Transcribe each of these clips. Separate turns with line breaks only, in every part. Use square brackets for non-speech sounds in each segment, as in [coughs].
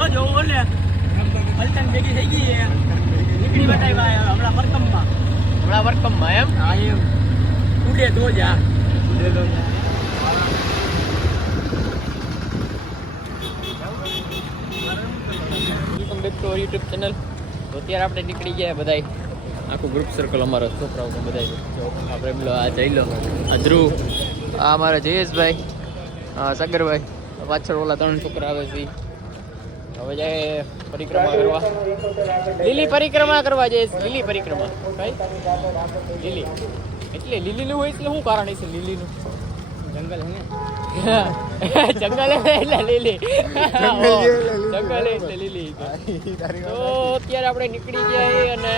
હો જોવું ને અલટન ભેગી થઈ ગઈ છે. નીકળી બતાવ્યા હમણાં મરકમમાં
હમણાં વર્કમમાં એમ?
હા એમ. ઉડે તો જા ઉડે તો જા
યુટ્યુબ ચેનલ. તો અત્યારે આપણે નીકળી ગયા બધાય. આખું ગ્રુપ સર્કલ અમારો છોકરાઓ બધા જો આ પ્રેમલો આ જયલો આ ધ્રુવ. આ અમારા જયેશભાઈ. આ સાગરભાઈ. પાછળ ઓલા ત્રણ છોકરા આવે છે. હવે જાય પરિક્રમા કરવા. લીલી પરિક્રમા કરવા જાય લીલી પરિક્રમા. કઈ? લીલી. એટલે લીલીનું હોય એટલે શું કારણ છે લીલીનું?
જંગલ હે ને?
જંગલ એટલે લીલી. જંગલ એટલે લીલી. તો અત્યારે આપણે નીકળી ગયા અને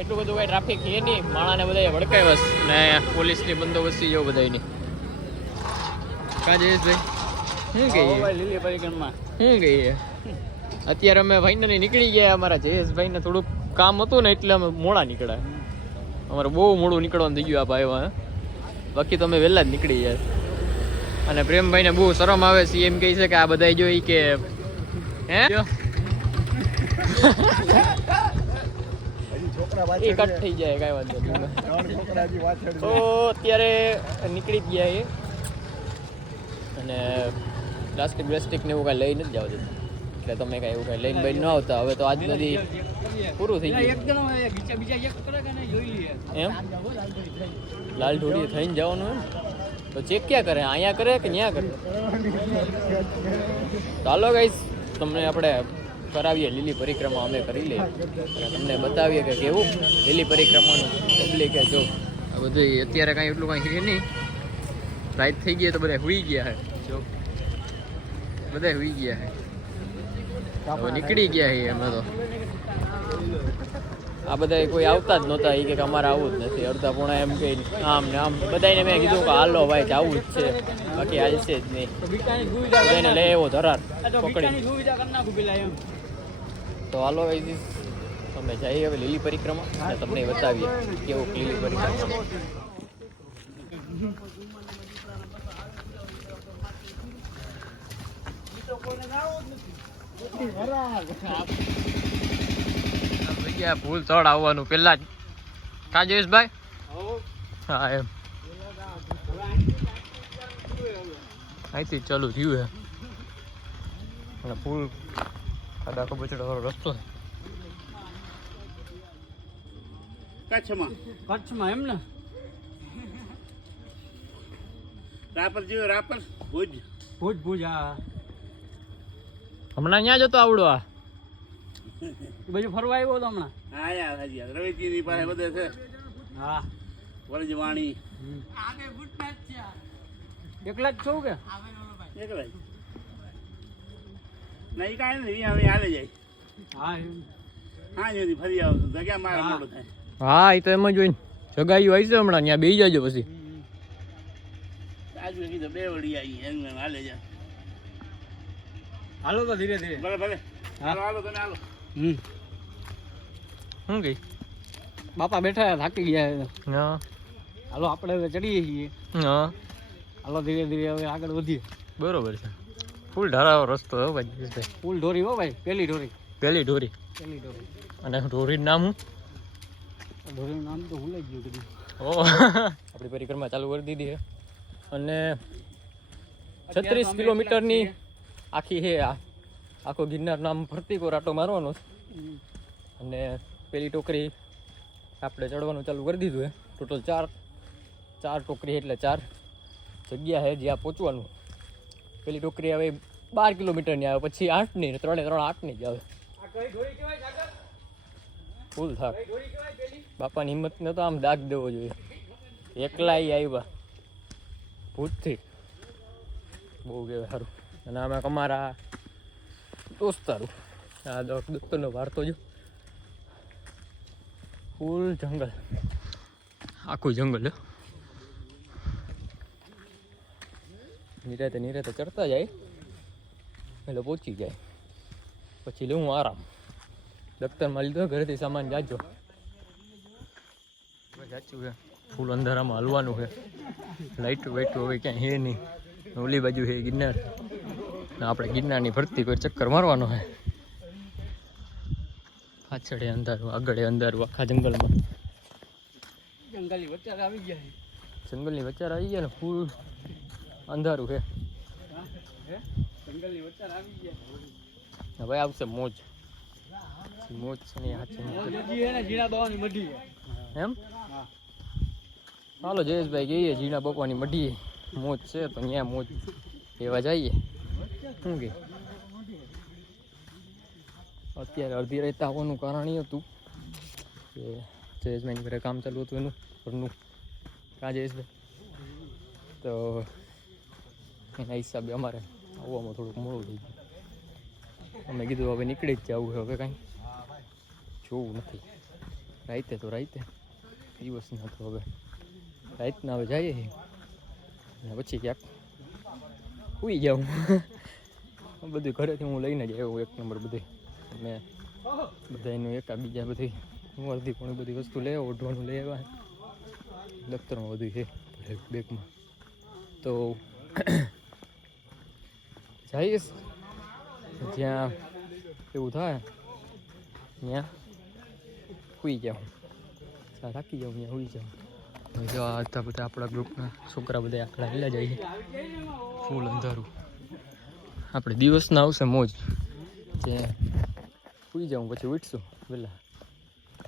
એટલું બધું કઈ ટ્રાફિક એ નહીં. માણાને બધા વળકાય બસ ને પોલીસની બંદોબસ્તી જેવું બધાની કા જયેશભાઈ? શું કહીએ?
લીલી પરિક્રમા
શું કહીએ? અત્યારે અમે ભાઈને નીકળી ગયા અમારા જયેશભાઈને થોડુંક કામ હતું ને એટલે અમે મોડા નીકળ્યા. અમારે બહુ મોડું નીકળવાનું થઈ ગયું આ ભાઈમાં બાકી તો અમે વહેલા જ નીકળી ગયા. અને પ્રેમભાઈને બહુ શરમ આવે છે એમ કહે છે કે આ બધા જોઈ કે હે? એ કટ થઈ જાય કાંઈ વાંધો નહીં. તો અત્યારે નીકળી જ ગયા એ. અને પ્લાસ્ટિક બ્લાસ્ટિક ને એવું કાંઈ લઈ નથી જવા દેતા. એટલે તમે કાંઈ એવું કાંઈ લઈને બઈને ન આવતા હવે તો આજ બધી પૂરું થઈ ગયું. એમ? લાલ ઢોળી થઈને જવાનું એમ? તો ચેક ક્યાં કરે? અહીંયા કરે કે ત્યાં કરે? ચાલો ગાઈસ તમને આપણે કરાવીએ લીલી પરિક્રમા અમે કરી લઈએ. અને તમને બતાવીએ કે કેવું? લીલી પરિક્રમાનું પબ્લિક જો. આ બધું અત્યારે કાંઈ એટલું કાંઈ છે નહીં. રાત થઈ ગઈ તો બધા હુઈ ગયા છે જો. બધા હુઈ ગયા છે હવે નીકળી ગયા છે અમે તો. આ બધા કોઈ આવતા જ નહોતા એ કે અમારે આવું જ નથી. અડધા પોણા એમ કે આમ ને આમ. બધાને મેં કીધું કે હાલો ભાઈ જવું જ છે. બાકી હાલશે જ નહીં. બધાને લઈ આવ્યો ધરાર પકડી. તો હાલો ભાઈ અમે જઈએ હવે લીલી પરિક્રમા અને તમને બતાવીએ કેવું લીલી પરિક્રમા. ગયા ફૂલ તળ આવવાનું પેલા જ. કા જયેશભાઈ? હા. એમ. અહીંથી ચાલુ થયું હે અને ફૂલ ખાડા કબચડો વાળો રસ્તો છે.
કચ્છમાં.
કચ્છમાં એમ ને?
રાપર જેવો રાપર? ભુજ.
ભુજ ભુજ હા.
હમણાં ત્યાં જતો આવડો આ.
એ ફરવા આવ્યો હતો હમણાં?
હા યાર હાજી રવિજીની પાસે બધે છે.
હા.
વરજવાણી
એકલા જ છો કે?
એકલા નહીં કાંઈ નથી હવે હાલે જાય.
હા
હા જ્યાંથી ફરી આવું જગ્યા મારે
હા.
થાય.
હા એ તો એમ જ હોય ને. જગાયું આવી છે હમણાં ત્યાં બેસી જાજો પછી.
આજુ કીધું બે વળી આવી એમ એમ હાલે જાય.
હાલો તો ધીરે ધીરે.
ભલે ભલે. હાલો હાલો તમે હાલો.
હમ.
શું કઈ
બાપા બેઠા થાકી ગયા
હા.
હાલો આપણે હવે ચડીએ છીએ.
હા.
હાલો ધીરે ધીરે હવે આગળ વધીએ.
બરોબર છે. ફૂલ ઢારાવો રસ્તો હો ભાઈ
ફૂલ ઢોરી હો ભાઈ પેલી ઢોરી.
પેલી ઢોરી.
પેલી ઢોરી.
અને ઢોરીનું નામ હું?
ઢોરીનું નામ તો ભૂલાઈ ગયું કદી.
ઓ. આપણી પરિક્રમા ચાલુ કરી દીધી છે. અને છત્રીસ કિલોમીટરની આખી હે આ. આખો ગિરનાર નામ ભરતી કો રાટો મારવાનો અને પેલી ટોકરી આપણે ચડવાનું ચાલુ કરી દીધું હે. ટોટલ ચાર ચાર ટોકરી એટલે ચાર જગ્યા છે જ્યાં પહોંચવાનું. પેલી ટોકરી હવે બાર કિલોમીટરની આવે, પછી આઠની ત્રણે ત્રણ આઠની જ આવે. ફૂલ થાક. બાપાની હિંમત ને તો આમ દાગ દેવો જોઈએ. એકલા ઈ આવ્યા. ભૂતથી. બહુ કહેવાય સારું. અને અમે અમારા દોસ્તારું. આ દોસ્તરનો વાર્તો જો. ફૂલ જંગલ. આખું જંગલ, હો. નિરાતે નિરાતે ચડતા જાય. એટલે પહોંચી જાય. પછી લેવું આરામ. દફતરમાં લીધો, ઘરેથી સામાન જાજો. ફૂલ અંધારામાં હલવાનું છે લાઈટ વાઈટ હવે ક્યાંય હે નહીં. ઓલી બાજુ છે ગિરનાર. આપણે ગિરનારની ભરતી કોઈ ચક્કર મારવાનો છે પાછળ અંધારું આગળ અંધારું આખા જંગલમાં.
જંગલની વચ્ચે આવી ગયા
જંગલની વચ્ચે આવી ગયા ને ફૂલ અંધારું છે.
હે? જંગલની વચ્ચે આવી ગયા
ભાઈ આવશે મોજ. મોજ છે ને હાચી મોજ.
હે જીણા બાવાની મઢી
એમ?
હા.
હાલો જયેશભાઈ કહીએ જીણા બાપાની મઢીએ. મોજ છે તો ત્યાં મોજ. એવા જઈએ. શું કે? અત્યારે અડધી રાત આવવાનું કારણ એ હતું કે જયેશભાઈની ઘરે કામ ચાલુ હતું એનું, ઘરનું. કાં જયેશભાઈ? તો એના હિસાબે અમારે આવવામાં થોડુંક મોડું થઈ ગયું. અમે કીધું હવે નીકળી જ જવું હવે કાંઈ જોવું નથી. રાતે તો રાઈતે દિવસના તો હવે. રાતના હવે જઈએ ને પછી ક્યાંક સુઈ જાઉં. બધું ઘરેથી હું લઈને જ આવ્યો, એક નંબર બધી. મેં બધાનું એકાબીજા એકા બીજા બધી હું અડધી પણ બધી વસ્તુ આવ્યો ઓઢવાનું લઈ આવ્યા. દફતરમાં બધું છે બેગમાં તો [coughs] જઈશ જ્યાં એવું થાય, ત્યાં સુઈ જાઉં. ત્યાં રાખી જાઉં, ત્યાં સુઈ જાઉં. જો આ બધા આપણા ગ્રુપના છોકરા બધા આખલા હેલા જાય ફૂલ અંધારું. આપણે દિવસના આવશે મોજ. જે સુઈ જાઉં, પછી ઉઠશું, વહેલા.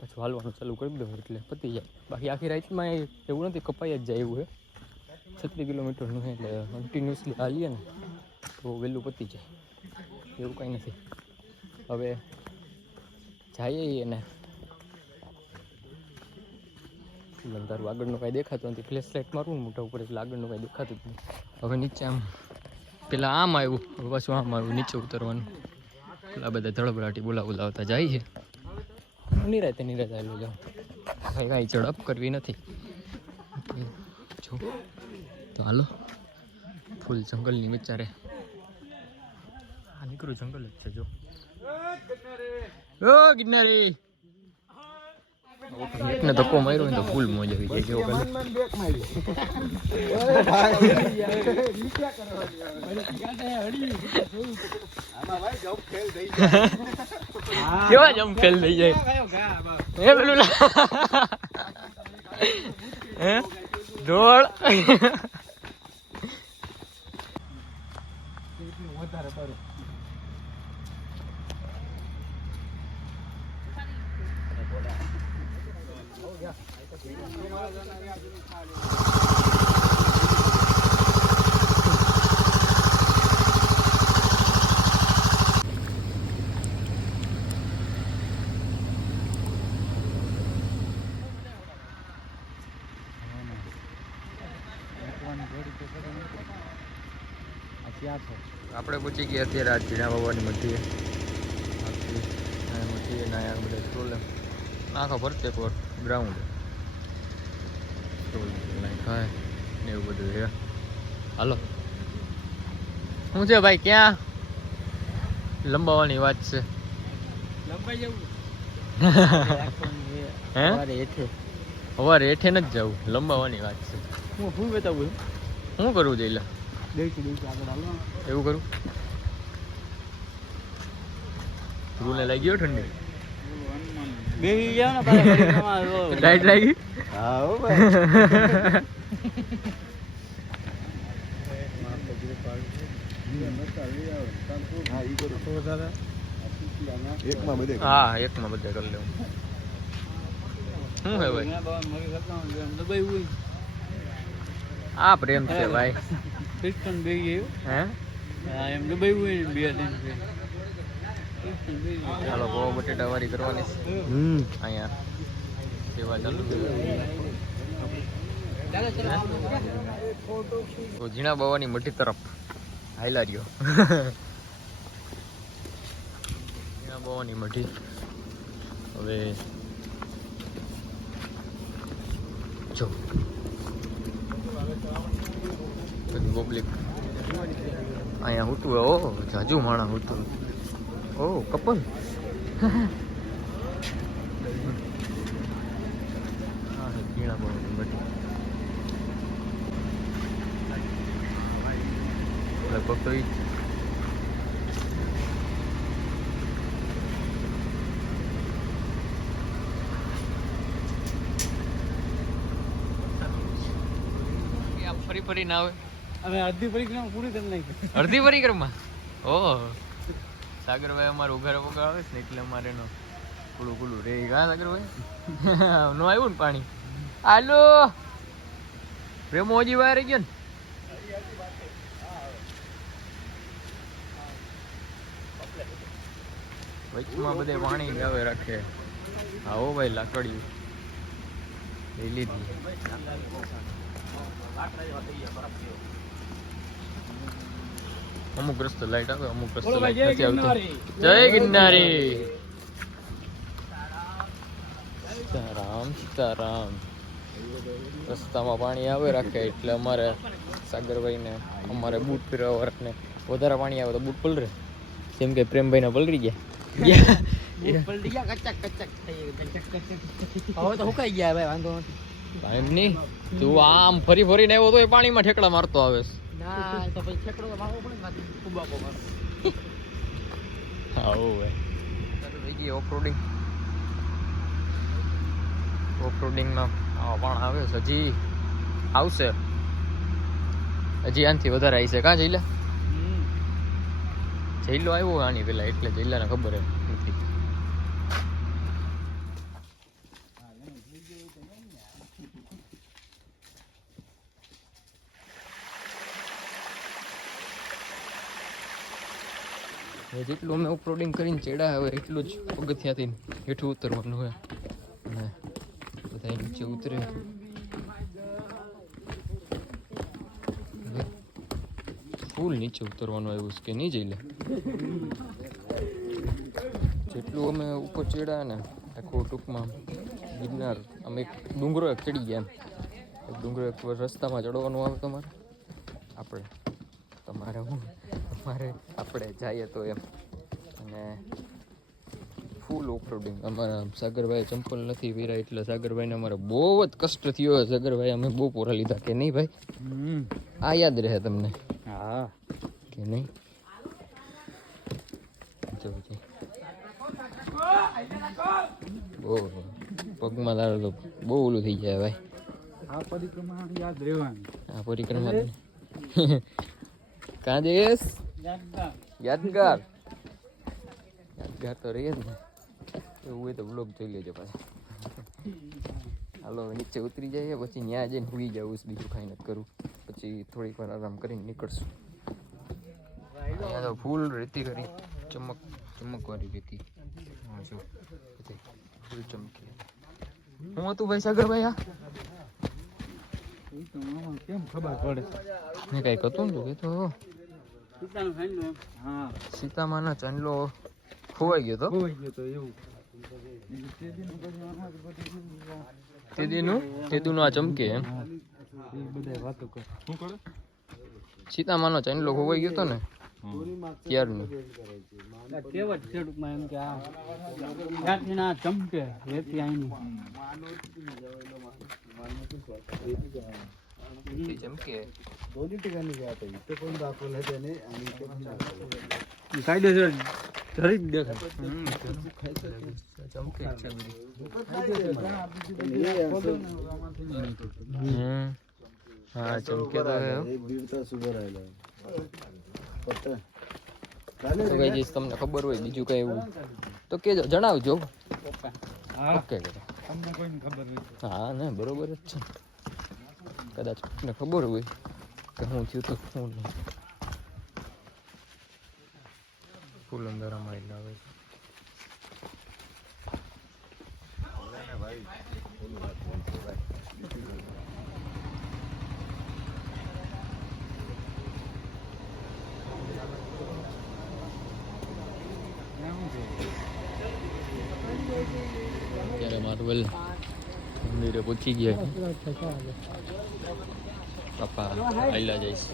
પછી હાલવાનું ચાલુ કરી દઉં, એટલે પતી જાય. બાકી આખી રાતમાં એવું નથી, કપાઈ જ જાય એવું છે છત્રીસ કિલોમીટરનું છે એટલે કન્ટિન્યુઅસલી હાલીએ ને, તો વહેલું પતી જાય. એવું કંઈ નથી. હવે જઈએ એને. તારું આગળનું કાંઈ દેખાતું નથી. ફ્લેશ લાઇટ મારું મોટા ઉપર એટલે આગળનું કાંઈ દેખાતું જ નહીં હવે નીચે આમ પેલા આમ આવ્યું પાછું આમ આવ્યું, નીચે ઉતરવાનું. પેલા બધા ધડબડાટી બોલા બોલાવતા જાય છે. નિરાતે નિરાતે આવેલું જાઉં. કાંઈ કાંઈ ઝડપ કરવી નથી. જો, તો હાલો. ફૂલ જંગલની વિચારે આ નીકળું જંગલ જ છે, જો. ગિરનારી! એકને ધક્કો માર્યો ને તો ફૂલ મોજ આવી જાય કેવો કેવા જમ ફેલ થઈ જાય. હે, પેલું હે? ઢોળ આપણે પૂછી ગયા અત્યારે આ ઝીણા બાબાની મધ્યે. મધ્યે ના આ બધા સ્ટોલ આખો ભરતે કોર ગ્રાઉન્ડ ખાય ને એવું બધું છે હાલો શું છે ભાઈ ક્યાં લંબાવાની વાત છે
લંબાઈ જવું
હે
હેઠે
સવારે હેઠે નથી જવું લંબાવાની વાત છે
હું શું બતાવું
શું કરવું જઈલા એવું કરું ધ્રુવને લાગી ગયો ઠંડી
બેસી જાવ ને પાછા તમારો [laughs]
લાગી?
હા હો ભાઈ.
એકમાં બધે
હા બધે કરી લેવું. શું હે ભાઈ?
હોય
આ પ્રેમ છે ભાઈ.
બે ગયું
હે?
હા એમ દબાઈ હોય બે બે
ચાલો ગોવા બટેટા વાળી કરવાની.
હમ.
અહીંયા. સેવા ચાલુ. તો ઝીણા બાવાની મઢી તરફ. હાયલા રહ્યો. ઝીણા બાવાની મઢી. હવે જો. બધી પબ્લિક અહીંયા હુતું ઓ જાજુ માણા હુતું. Oh, couple. લગભગ તો એ ફરી ફરી ના આવે.
અમે અડધી પરિક્રમા પૂરી કરી નાખી.
અડધી પરિક્રમા ઓહ સાગરભાઈ અમારું ઘર વગર આવે છે ને એટલે અમારે એનો કુલું કુલું રે. ગયા સાગરભાઈ? [laughs] નો આવ્યું ને પાણી? હાલો! પ્રેમોજી વાર ગયો ને? વચમાં બધે પાણી ગાવે રાખે. આવો ભાઈ, લાકડિયું. લઈ લીધી. અમુક રસ્તો લાઈટ આવે અમુક રસ્તો લાઈટ
જય
નથી આવતી. જય ગિરનારી. સીતારામ સીતારામ. રસ્તામાં પાણી આવે રાખે એટલે અમારે સાગરભાઈને અમારે બૂટ પહેરવા ને વધારે પાણી આવે તો બૂટ પલરે. જેમ કે પ્રેમભાઈ ને પલરી ગયા
હવે તો હુકાઈ ગયા ભાઈ વાંધો નથી.
તું આમ ફરી ફરીને આવ્યો તો એ પાણીમાં ઠેકડા મારતો આવે છે.
ના તો પછી છેકડો તો મારવો પડે ને કુબાકો મારવો.
આવું ભાઈ ગઈ ઓફરોડિંગ ઓફરોડિંગમાં પણ આવે છે. હજી આવશે. હજી આનાથી વધારે આવી છે. કાં જઈલા જઈલો આવ્યો આની પેલા એટલે જઈલાને ખબર એમ નથી હવે જેટલું અમે ઓફરોડિંગ કરીને ચડ્યા હવે એટલું જ પગથિયાથી હેઠું ઉતરવાનું હોય અને બધા નીચે ઉતરે ફૂલ નીચે ઉતરવાનું આવ્યું કે નહીં જઈ લે જેટલું અમે ઉપર ચડ્યા ને, આખું ટૂંકમાં ગિરનાર, અમે એક ડુંગરો ચડી ગયા એમ. ડુંગરો એક રસ્તામાં ચડવાનું આવે તમારે? આપણે, તમારે હું? તમારે આપણે જઈએ તો એમ. અને ફૂલ ઓફરોડિંગ અમારા સાગરભાઈ ચંપલ નથી પહેર્યા એટલે સાગરભાઈને અમારે બહુ જ કષ્ટ થયો સાગરભાઈ અમે બહુ પોરા લીધા. કે નહીં ભાઈ? આ યાદ રહે તમને?
હા.
કે નહીં. બહુ પગમાં તારો તો બહુ ઓલું થઈ જાય ભાઈ.
આ પરિક્રમા યાદ રહેવાની.
આ પરિક્રમા [laughs] કાં જઈશ યાદગાર. યાદગાર. તો રહી જ ને. એવું હોય તો બ્લોગ જોઈ લેજો પાછા. હાલો નીચે ઉતરી જઈએ પછી ત્યાં જઈને સુઈ જાઉં છે બીજું કાંઈ નથી કરું પછી થોડીક વાર આરામ કરીને નીકળશું. અહીંયા તો ફૂલ રેતી કરી. ચમક ચમકવાળી રેતી. જો. ફૂલ ચમકી હું હતું ભાઈ સાગરભાઈ આ
કેમ ખબર પડે?
મેં કાંઈક હતું ને તો સીતામાનો ચંદલો ખોવાઈ ગયો તો?
ખોવાઈ ગયો તો એવું.
તે દીનું તે દીનું આ ચમકે એમ?
એ બધા વાતો કર. શું કરે?
સીતામાનો ચંદલો ખોવાઈ ગયો તો ને? ત્યારનું
કેવટ છે એમ કે આ ત્યાંથી ના ચમકે રેતી આઈની
તો કઈ જઈશ તમને ખબર હોય બીજું કઈ એવું. તો કે જણાવજો.
હા.
ઓકે
તમને કોઈને ખબર હોય
હા ને બરોબર જ છે. કદાચ તમને ખબર હોય કે હું થયું તો હું નહીં ફૂલ અંદર અમારી લાવે અત્યારે માર્બલ મંદિરે પહોંચી ગયા પપ્પા આયલા જઈશ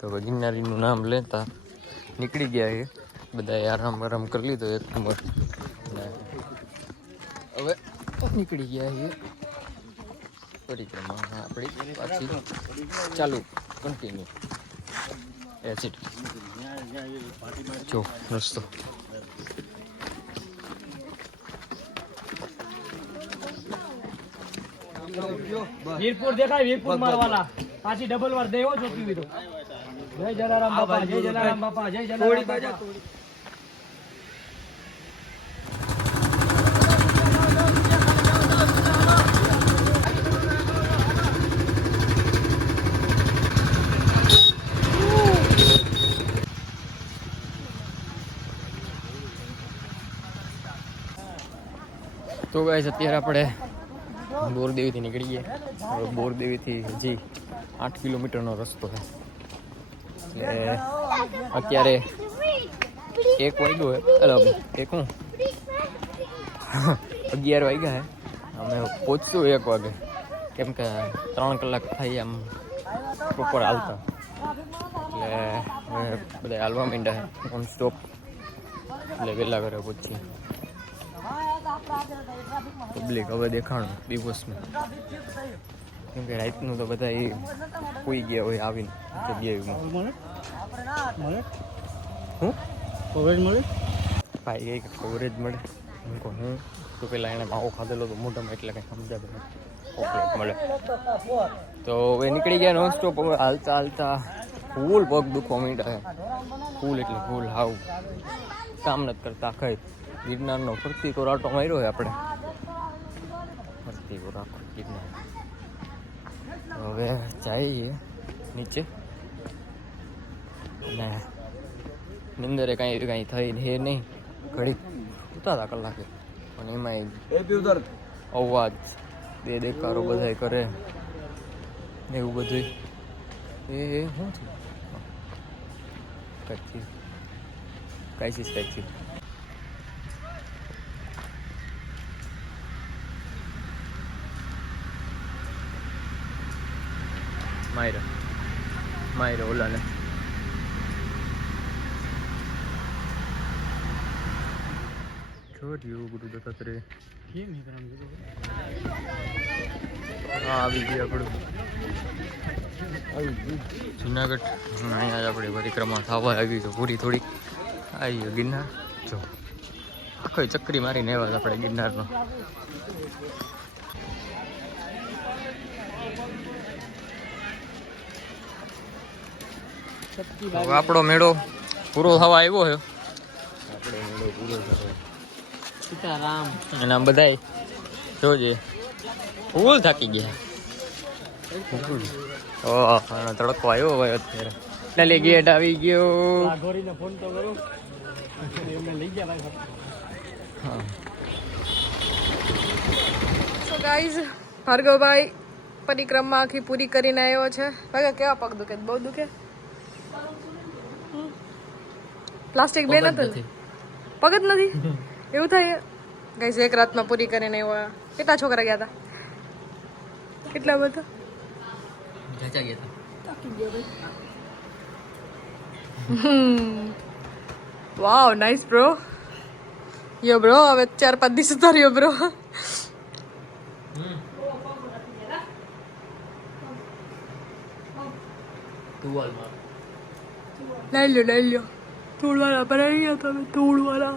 તો ગિરનારીનું નામ લેતા નીકળી ગયા એ. બધાએ આરામ આરામ કરી લીધો એક નંબર. હવે નીકળી ગયા એ. પરિક્રમા આપણી પાછી. ચાલુ કન્ટિન્યુ એસિડ જો, રસ્તો.
વીરપુર દેખાય, વીરપુર મારવાલા. પાછી ડબલ વાર દેવો હોય તો જય જલારામ બાપા, જય જલારામ બાપા, જય જલારામ બાપા.
તો ગાઈસ અત્યારે આપણે બોરદેવીથી નીકળીએ. બોરદેવીથી હજી આઠ કિલોમીટરનો રસ્તો છે. એટલે અત્યારે એક વાગ્યો હે. અલો, એક હું? [laughs] અગિયાર વાગ્યા હે. અમે પહોંચતું એક વાગે. કેમ કે ત્રણ કલાક થઈ આમ પ્રોપર હાલતા. એટલે બધા હાલવા માંડ્યા નોન સ્ટોપ એટલે વહેલા ઘરે પહોંચીએ. પબ્લિક હવે દેખાણું દિવસમાં કેમ કે રાઈટનું તો બધા એ કોઈ ગયા હોય આવીને જગ્યાએ હું?
કવરેજ મળે?
ભાઈ ગઈ કવરેજ મળે. હું કહું હું? તો પેલા એણે માવો ખાધેલો તો મોઢામાં એટલે કંઈ સમજાતો નથી. ચોકલેટ મળે. તો હવે નીકળી ગયા નોન સ્ટોપ હાલતા હાલતા ફૂલ પગ દુખવા માંડ્યા ફૂલ એટલે ફૂલ હાવ. કામ નથી કરતા. આખા ગિરનારનો ફરતી કોરાટો માર્યો હોય આપણે. હવે જઈએ નીચે. ને નિંદરે કાંઈ કાંઈ થઈ હે નહીં. ઘડી ઉતારા કલાકે. પણ એમાંય અવાજ બે દેકારો બધાય કરે. એવું બધું એ શું થયું કંઈક થયું? છે કંઈક થયું? માયરો માયરો ઓલાને છોડ્યું ગુરુ દત્તાત્રેય હા આવી ગયું આપણું જુનાગઢ અહીંયા આપણી પરિક્રમા થવા આવી તો પૂરી થોડીક આવી ગયો ગિરનાર જો આખો ચક્રી મારીને આવ્યા આપણે ગિરનારનો આપણો મેળો પૂરો થવા આવ્યો છે. આપણો મેળો પૂરો થવા
સીતારામ
એના બધાય જોજે. ફૂલ થાકી ગયા. ઓહ તડકો આવ્યો હોય અત્યારે. એટલે ગેટ આવી ગયો.
ફોન તો કરો લઈ ગયા ભાઈ
હા
સો ગાઈઝ ભાર્ગવભાઈ પરિક્રમા આખી પૂરી કરીને આવ્યો છે. ભાઈ, કેવા પગ દુખે? બહુ દુખે? પ્લાસ્ટિક બેન
પગ જ
હતું ને? પગ જ નથી એવું થાય? ગાઈઝ એક રાતમાં પૂરી કરીને આવ્યો કેટલા છોકરા ગયા હતા? કેટલા બધા?
ખેંચા ગયા
wow nice bro yo bro હવે ચાર પાંચ દિવસ ઉતાર્યો બ્રો
ટુવાલમાં
લઈ धूल वाला बनाया गया था मैं धूल वाला